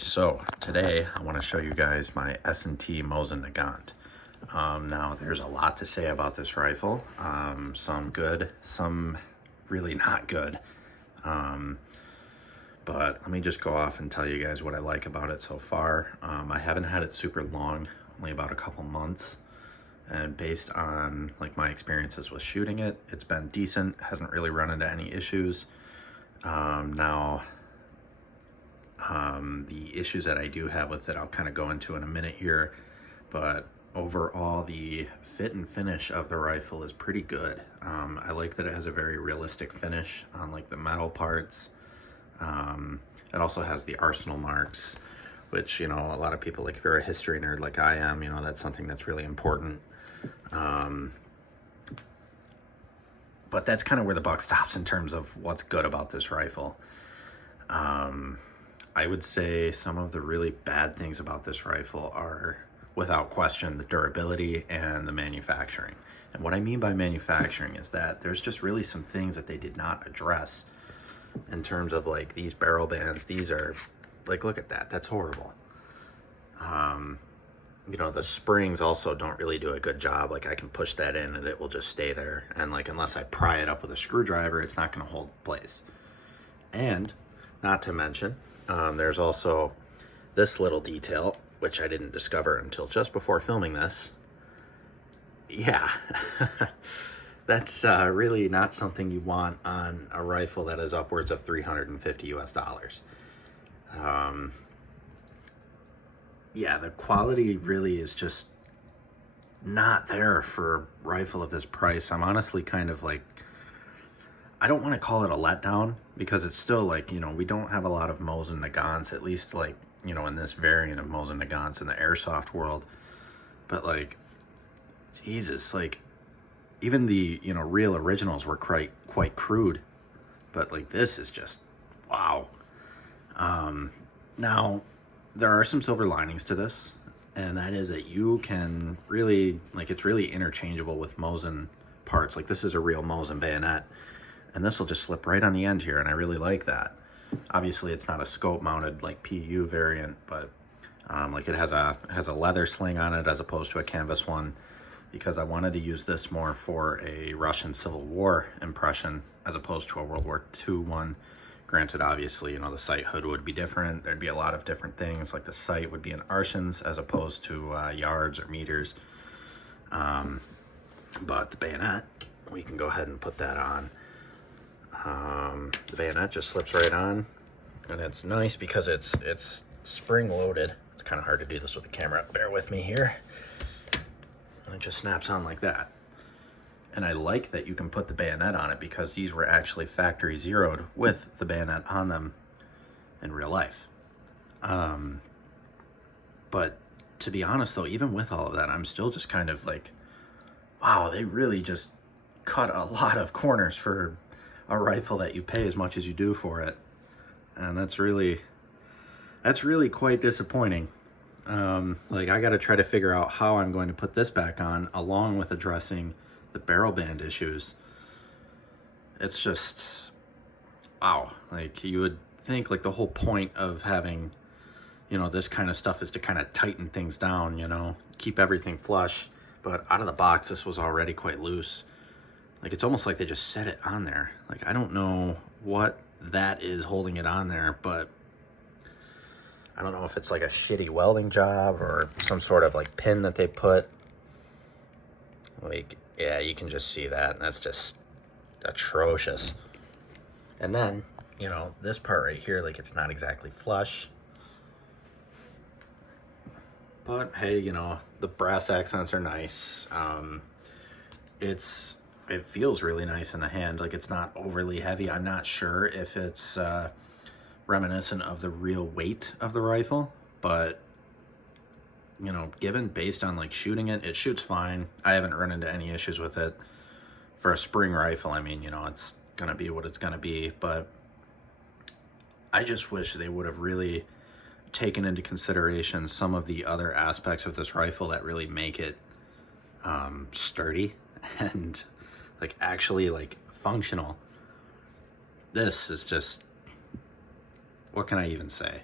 So today I want to show you guys my S&T Mosin Nagant. Now there's a lot to say about this rifle. Some good, some really not good. But let me just go off and tell you guys what I like about it so far. I haven't had it super long, only about a couple months. And based on like my experiences with shooting it, it's been decent, hasn't really run into any issues. The issues that I do have with it, I'll kind of go into in a minute here, but overall the fit and finish of the rifle is pretty good. I like that it has a very realistic finish on like the metal parts. It also has the arsenal marks, which, you know, a lot of people, like if you're a history nerd like I am, you know, that's something that's really important. But that's kind of where the buck stops in terms of what's good about this rifle. I would say some of the really bad things about this rifle are, without question, the durability and the manufacturing. And what I mean by manufacturing is that there's just really some things that they did not address in terms of like these barrel bands. These are like, look at that, that's horrible. You know, the springs also don't really do a good job. Like I can push that in and it will just stay there. And like, unless I pry it up with a screwdriver, it's not going to hold place. And not to mention, there's also this little detail, which I didn't discover until just before filming this. Yeah, that's really not something you want on a rifle that is upwards of $350 US. Yeah, the quality really is just not there for a rifle of this price. I'm honestly kind of like, I don't want to call it a letdown because it's still like, you know, we don't have a lot of Mosin Nagants, at least like, you know, in this variant of Mosin Nagants in the airsoft world. But like, Jesus, like even the, you know, real originals were quite crude, but like this is just, wow. Now there are some silver linings to this, and that is that you can really, like, it's really interchangeable with Mosin parts. Like this is a real Mosin bayonet, and this will just slip right on the end here, and I really like that. Obviously it's not a scope mounted like PU variant, but like it has a leather sling on it as opposed to a canvas one, because I wanted to use this more for a Russian Civil War impression as opposed to a World War II one. Granted, obviously, you know, the sight hood would be different. There'd be a lot of different things, like the sight would be in arshins as opposed to yards or meters. But the bayonet, we can go ahead and put that on. The bayonet just slips right on, and it's nice because it's spring loaded. It's kind of hard to do this with the camera. Bear with me here. And it just snaps on like that. And I like that you can put the bayonet on it because these were actually factory zeroed with the bayonet on them in real life. But to be honest though, even with all of that, I'm still just kind of like, wow, they really just cut a lot of corners for a rifle that you pay as much as you do for it. And that's really quite disappointing. Like I got to try to figure out how I'm going to put this back on along with addressing the barrel band issues. It's just, wow. Like you would think like the whole point of having, you know, this kind of stuff is to kind of tighten things down, you know, keep everything flush. But out of the box, this was already quite loose. Like it's almost like they just set it on there. Like I don't know what that is holding it on there, but I don't know if it's like a shitty welding job or some sort of like pin that they put. Like, yeah, you can just see that, and that's just atrocious. And then, you know, this part right here, like it's not exactly flush. But hey, you know, the brass accents are nice. It feels really nice in the hand. Like it's not overly heavy. I'm not sure if it's reminiscent of the real weight of the rifle, but you know, based on like shooting it, it shoots fine. I haven't run into any issues with it. For a spring rifle, I mean, you know, it's gonna be what it's gonna be, but I just wish they would have really taken into consideration some of the other aspects of this rifle that really make it sturdy and like actually like functional. This is just, what can I even say?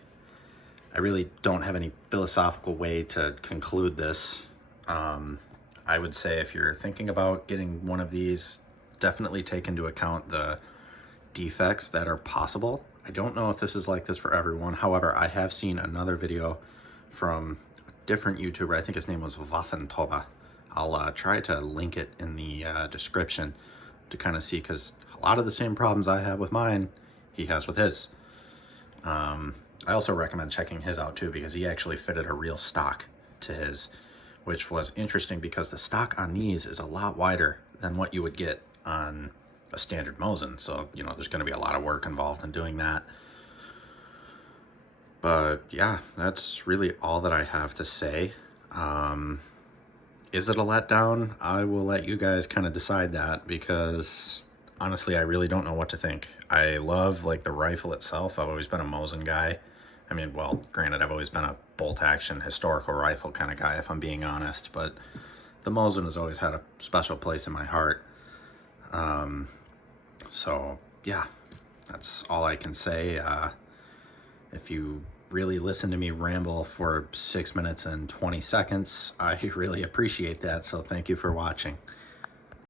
I really don't have any philosophical way to conclude this. I would say if you're thinking about getting one of these, definitely take into account the defects that are possible. I don't know if this is like this for everyone. However, I have seen another video from a different YouTuber. I think his name was Waffen Tobbe. I'll try to link it in the description to kind of see, because a lot of the same problems I have with mine, he has with his. I also recommend checking his out too, because he actually fitted a real stock to his, which was interesting because the stock on these is a lot wider than what you would get on a standard mosin. So, you know, there's going to be a lot of work involved in doing that. But yeah, that's really all that I have to say. Is it a letdown? I will let you guys kind of decide that, because honestly, I really don't know what to think. I love like the rifle itself. I've always been a mosin guy. I mean, well, granted, I've always been a bolt action historical rifle kind of guy, if I'm being honest, but the mosin has always had a special place in my heart. So yeah, that's all I can say. If you really listen to me ramble for 6 minutes and 20 seconds, I really appreciate that. So thank you for watching.